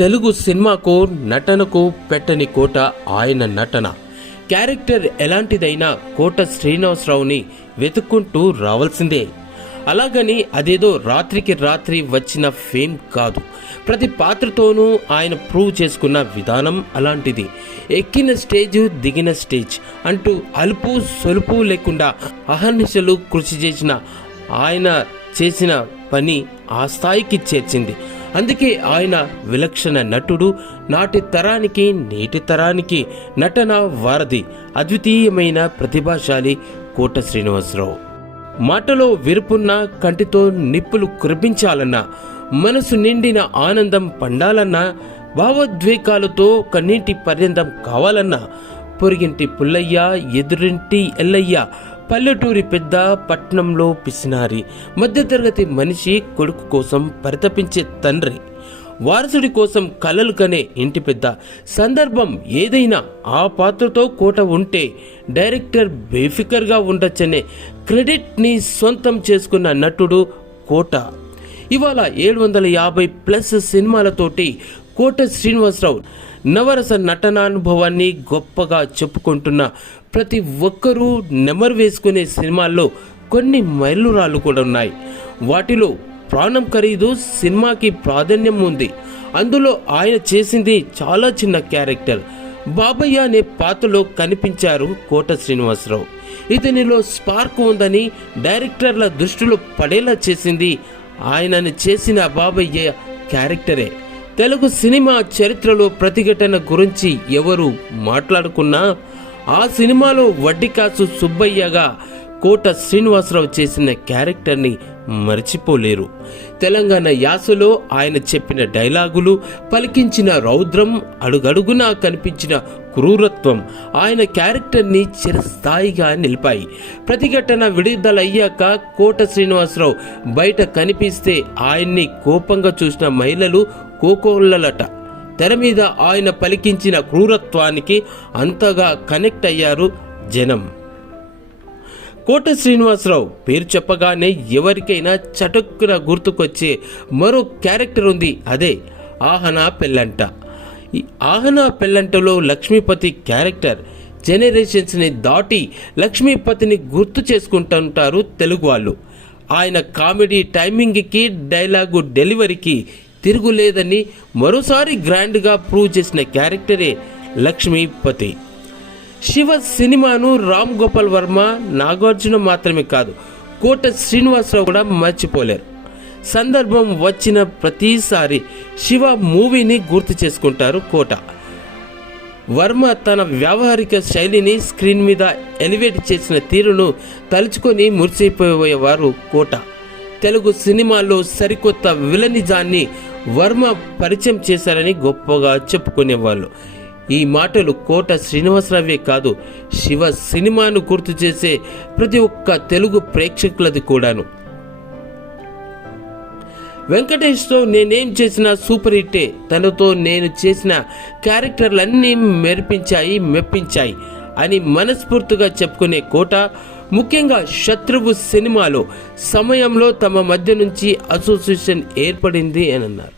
తెలుగు సినిమాకు నటనకు పెట్టని కోట ఆయన నటన. క్యారెక్టర్ ఎలాంటిదైనా కోట శ్రీనివాసరావుని వెతుక్కుంటూ రావాల్సిందే. అలాగని అదేదో రాత్రికి రాత్రి వచ్చిన ఫేమ్ కాదు. ప్రతి పాత్రతోనూ ఆయన ప్రూవ్ చేసుకున్న విధానం అలాంటిది. ఎక్కిన స్టేజ్ దిగిన స్టేజ్ అంటూ అలుపు సొలుపు లేకుండా అహర్నిశలు కృషి చేసిన ఆయన చేసిన పని ఆ స్థాయికి చేర్చింది. అందుకే ఆయన విలక్షణ నటుడు, నాటి తరానికి నేటి తరానికి నటన వారధి, అద్వితీయమైన ప్రతిభాశాలి కోట శ్రీనివాసరావు. మాటలో విరుపున్న, కంటితో నిప్పులు కురిపించాలన్నా, మనసు నిండిన ఆనందం పండాలన్నా, భావోద్వేగాలతో కన్నీటి పర్యంతం కావాలన్నా, పొరిగింటి పుల్లయ్య, ఎదురింటి ఎల్లయ్య, పల్లెటూరి పెద్ద, పట్నంలో పిసినారి, మధ్యతరగతి మనిషి, కొడుకు కోసం పరితపించే తండ్రి, వారసుడి కోసం కలలు కనే ఇంటి పెద్ద, సందర్భం ఏదైనా ఆ పాత్రతో కోట ఉంటే డైరెక్టర్ బేఫికర్గా ఉండొచ్చనే క్రెడిట్ని సొంతం చేసుకున్న నటుడు కోట. ఇవాళ 750+ సినిమాలతోటి కోట శ్రీనివాసరావు నవరస నటనానుభవాన్ని గొప్పగా చెప్పుకుంటున్న ప్రతి ఒక్కరూ నెమరు వేసుకునే సినిమాల్లో కొన్ని మైలురాళ్ళు కూడా ఉన్నాయి. వాటిలో ప్రాణం ఖరీదు సినిమాకి ప్రాధాన్యం ఉంది. అందులో ఆయన చేసింది చాలా చిన్న క్యారెక్టర్. బాబయ్య అనే పాత్రలో కనిపించారు కోట శ్రీనివాసరావు. ఇతనిలో స్పార్క్ ఉందని డైరెక్టర్ల దృష్టిలో పడేలా చేసింది ఆయనని చేసిన బాబయ్య క్యారెక్టరే. తెలుగు సినిమా చరిత్రలో ప్రతిఘటన గురించి ఎవరు మాట్లాడుకున్నా ఆ సినిమాలో వడ్డికాసు సుబ్బయ్యగా కోట శ్రీనివాసరావు చేసిన క్యారెక్టర్ని మర్చిపోలేరు. తెలంగాణ యాసలో ఆయన చెప్పిన డైలాగులు, పలికించిన రౌద్రం, అడుగడుగునా కనిపించిన క్రూరత్వం ఆయన క్యారెక్టర్ని చిరస్థాయిగా నిలిపాయి. ప్రతిఘటన విడుదలయ్యాక కోట శ్రీనివాసరావు బయట కనిపిస్తే ఆయన్ని కోపంగా చూసిన మహిళలు కోకోళ్ళలట. తెర మీద ఆయన పలికించిన క్రూరత్వానికి అంతగా కనెక్ట్ అయ్యారు జనం. కోట శ్రీనివాసరావు పేరు చెప్పగానే ఎవరికైనా చటుక్కున గుర్తుకొచ్చే మరో క్యారెక్టర్ ఉంది. అదే ఆహనా పెళ్ళంట. ఈ ఆహనా పెళ్ళంటలో లక్ష్మీపతి క్యారెక్టర్ జనరేషన్స్ని దాటి లక్ష్మీపతిని గుర్తు చేసుకుంటుంటారు తెలుగు వాళ్ళు. ఆయన కామెడీ టైమింగ్కి, డైలాగు డెలివరీకి తిరుగులేదని మరోసారి గ్రాండ్గా ప్రూవ్ చేసిన క్యారెక్టరే లక్ష్మీపతి. శివ సినిమాను రామ్ గోపాల్ వర్మ, నాగార్జున మాత్రమే కాదు, కోట శ్రీనివాసరావు కూడా మర్చిపోలేరు. సందర్భం వచ్చిన ప్రతిసారి శివ మూవీని గుర్తు చేసుకుంటారు కోట. వర్మ తన వ్యావహారిక శైలిని స్క్రీన్ మీద ఎలివేట్ చేసిన తీరును తలుచుకొని మురిసిపోయేవారు కోట. తెలుగు సినిమాలో సరికొత్త విలనిజాన్ని వర్మ పరిచయం చేశారని గొప్పగా చెప్పుకునేవాళ్ళు. ఈ మాటలు కోట శ్రీనివాసరావే కాదు, శివ సినిమాను గుర్తు చేసే ప్రతి ఒక్క తెలుగు ప్రేక్షకులది కూడాను. వెంకటేష్తో నేనేం చేసినా సూపర్ హిట్టే, తనతో నేను చేసిన క్యారెక్టర్లన్నీ మెప్పించాయి అని మనస్ఫూర్తిగా చెప్పుకునే కోట, ముఖ్యంగా శత్రువు సినిమాలో సమయంలో తమ మధ్య నుంచి అసోసియేషన్ ఏర్పడింది అని అన్నారు.